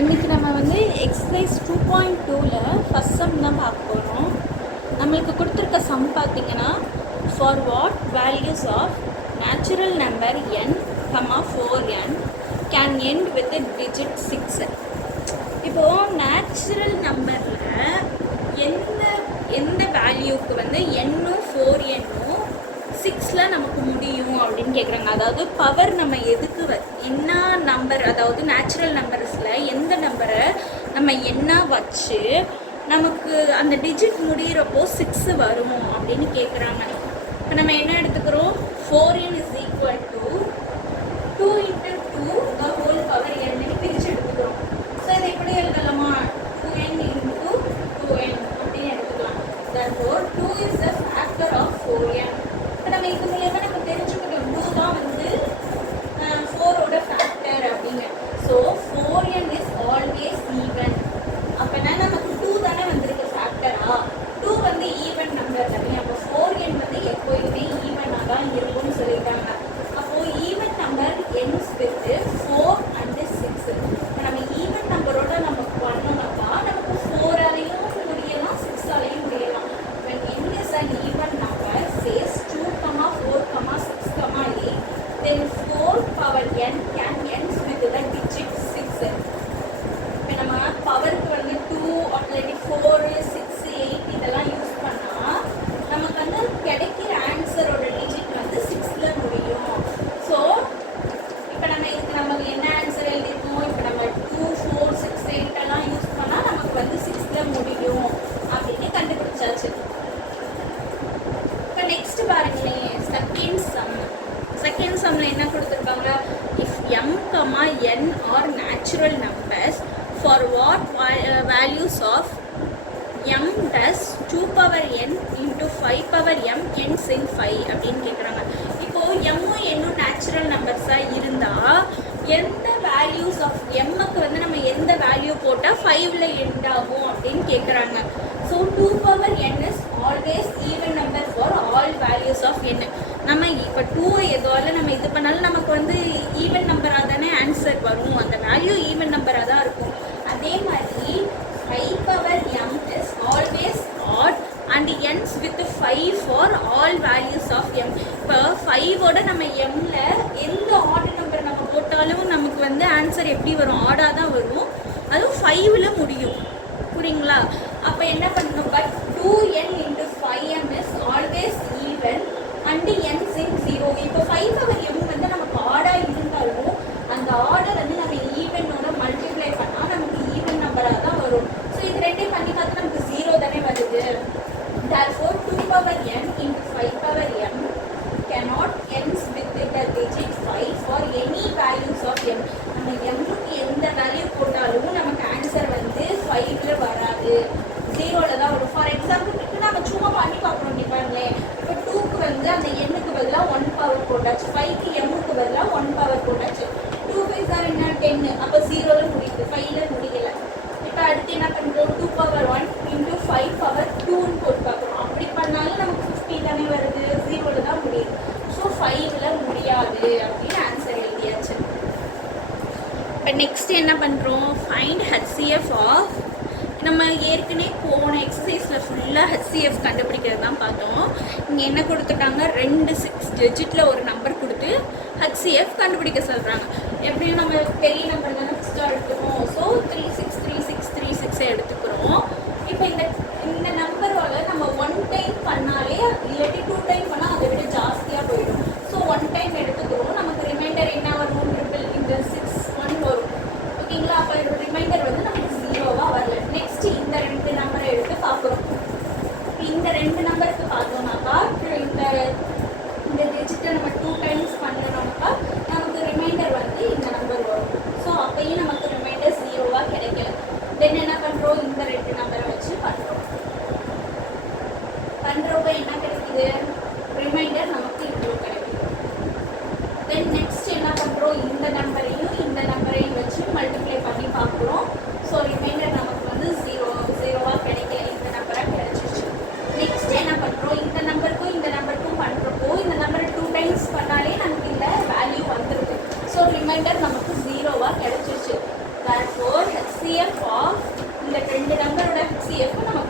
இன்றைக்கி நம்ம வந்து எக்ஸசைஸ் 2.2ல் ஃபஸ்ட் சம் தான் பார்க்க போகிறோம். நம்மளுக்கு கொடுத்துருக்க சம் பார்த்திங்கன்னா, for what values of natural number n, 4n can end with digit 6. இப்போது நேச்சுரல் நம்பரில் எந்த வேல்யூக்கு வந்து n-ம் 4n-ம் 6ல் நமக்கு முடியும் அப்படின்னு கேட்குறாங்க. அதாவது பவர் நம்ம எதுக்கு என்ன நம்பர், அதாவது நேச்சுரல் நம்பர்ஸில் எந்த நம்பரை நம்ம என்ன வச்சு நமக்கு அந்த டிஜிட் முடிகிறப்போ 6 வரும் அப்படின்னு கேட்குறாங்க. இப்போ நம்ம என்ன எடுத்துக்கிறோம், 4n is equal to 2 × 2 the whole power n பிரித்து எடுத்துக்கிறோம். ஸோ இதை எப்படி எழுதலாமா, 2n × 2n அப்படின்னு எடுத்துக்கலாம். therefore 2 is the factor of 4n. இப்போ நம்ம இது மூலமாக நம்ம தெரிஞ்சுக்கிட்டோம் 2 தான் வந்து 4ஓட ஃபேக்டர் அப்படின்னு. So 4n is always even. அப்போனா நமக்கு 2 தானே வந்திருக்கு ஃபேக்டரா, 2 வந்து ஈவன் நம்பர் தானே. அப்போ 4n வந்து எப்போயுமே ஈவனாக தான் இருக்கும்னு சொல்லிட்டாங்க. அப்போது even number ends with 4 and 6. இப்போ நம்ம ஈவன் நம்பரோட நம்ம பண்ணோம்னா நமக்கு 4ஆலையும் முடியலாம் 6ஆலையும் முடியலாம். when n is an even number, says 2, 4, 6, 8, then 4 power n can ends with the digit 6. இப்போ நம்ம பவருக்கு வந்து 2 ஆல்ரெடி 4, 6, 8 இதெல்லாம் யூஸ் பண்ணால் நமக்கு வந்து கிடைக்கிற ஆன்சரோட டிஜிட் வந்து 6ல் முடியும். ஸோ இப்போ நம்ம இதுக்கு நமக்கு என்ன ஆன்சர் எழுதிருக்கோம், இப்போ நம்ம 2, 4, 6, 8 எல்லாம் யூஸ் பண்ணால் நமக்கு வந்து 6ல் முடியும் அப்படின்னு கண்டுபிடிச்சாச்சு. இப்போ நெக்ஸ்ட் பாருங்களேன், செகண்ட் சம்மில் என்ன கொடுத்துருக்காங்க, if m, n are natural numbers for what values of m does 2 power n into 5 power m ends in 5 அப்படின்னு கேட்குறாங்க. இப்போது m-ம் n-ம் நேச்சுரல் நம்பர்ஸாக இருந்தால் எந்த வேல்யூஸ் ஆஃப் m-க்கு வந்து நம்ம எந்த வேல்யூ போட்டால் 5ல் எண்ட் ஆகும் அப்படின்னு கேட்குறாங்க. So 2 power n is always even number for all values of n. நம்ம இப்போ 2 எதோல நம்ம இது பண்ணாலும் நமக்கு வந்து ஈவன் நம்பராக தானே ஆன்சர் வரும், அந்த வேல்யூ ஈவன் நம்பராக தான் இருக்கும். அதே மாதிரி 5 power m is always odd and ends with 5 for all values of m. இப்போ 5ஓட நம்ம mல எந்த ஆட் நம்பர் நம்ம போட்டாலும் நமக்கு வந்து ஆன்சர் எப்படி வரும், ஆடாக தான் வரும், அதுவும் 5ல் முடியும். புரியுங்களா? அப்போ என்ன பண்ணணும், but 2n × 5m is always even and ends in 0. இப்போ 5 power m வந்து நமக்கு ஆடாக இருந்தாலும் அந்த ஆர்டர் வந்து நம்ம ஈவனோட மல்டிப்ளை பண்ணால் நமக்கு ஈவன் நம்பராக தான் வரும். ஸோ இது ரெண்டையும் பண்ணி பார்த்தா நமக்கு 0 தானே வருது. therefore 2 power n × 5 power m cannot ends with the digit 5 for any values of m. நம்ம mக்கு எந்த வேல்யூ போட்டாலும் நமக்கு ஆன்சர் வந்து 5ல் வராது, 0ல் தான் வரும். ஃபார் எக்ஸாம்பிளுக்கு நம்ம சும்மா பண்ணி பார்க்கணும். பாருங்களேன், இப்போ 2க்கு வந்து அந்த n-க்கு பதிலாக 1 பவர் போட்டாச்சு, 5க்கு m-க்கு பதிலாக 1 பவர் போட்டாச்சு. 2 5 ஆர் என்ன 10, அப்போ 0ல் முடியுது, 5ல் முடியலை. இப்போ அடுத்து என்ன பண்ணுறோம், 2 power 1 × 5 power 2ன்னு போட்டு பார்க்குறோம். அப்படி பண்ணாலும் நமக்கு 50 தானே வருது, 0ல் தான் முடியுது. ஸோ 5ல் முடியாது அப்படின்னு ஆன்சர் எழுதியாச்சு. இப்போ நெக்ஸ்ட் என்ன பண்ணுறோம், ஃபைண்ட் HCF ஆஃப், நம்ம ஏற்கனவே போன எக்ஸசைஸில் ஃபுல்லாக HCF கண்டுபிடிக்கிறது தான் பார்த்தோம். இங்கே என்ன கொடுத்துட்டாங்க, 2 6 டிஜிட்டில் ஒரு நம்பர் கொடுத்து HCF கண்டுபிடிக்க சொல்கிறாங்க. எப்படியும் நம்ம பெரிய நம்பர் தானே ஃபஸ்ட்டாக எடுத்துக்கிறோம். ஸோ 3 6 3 6 3 6 எடுத்துக்கிறோம். இப்போ இந்த நம்பரோட நம்ம 1 டைம் பண்ணாலே, இல்லாட்டி 2 டைம் பண்ணால் அதை விட ஜாஸ்தியாக போயிடும். ஸோ 1 டைம் எடுத்துக்கிறோம். நமக்கு ரிமைண்டர் என்ன வரும், இந்த 6 1 வரும். ஓகேங்களா? அப்போ ரிமைண்டர் வந்து நமக்கு 0வாக வரல. நெக்ஸ்ட் இந்த 2 நம்பரை எடுத்து பார்க்குறோம். இந்த 2 நம்பருக்கு பார்த்தோம்னாக்கா இந்த டிஜிட்டை நம்ம 2 டைம்ஸ் பண்ணணும்னாக்கா நமக்கு ரிமைண்டர் வந்து இந்த நம்பர் வரும். ஸோ அப்போயும் நமக்கு ரிமைண்டர் 0வாக கிடைக்கல. தென் என்ன பண்ணுறோம், இந்த 2 நம்பரை வச்சு பண்ணுறோம். HCF ஆஃப் இந்த ரெண்டு நம்பரோட HCF நமக்கு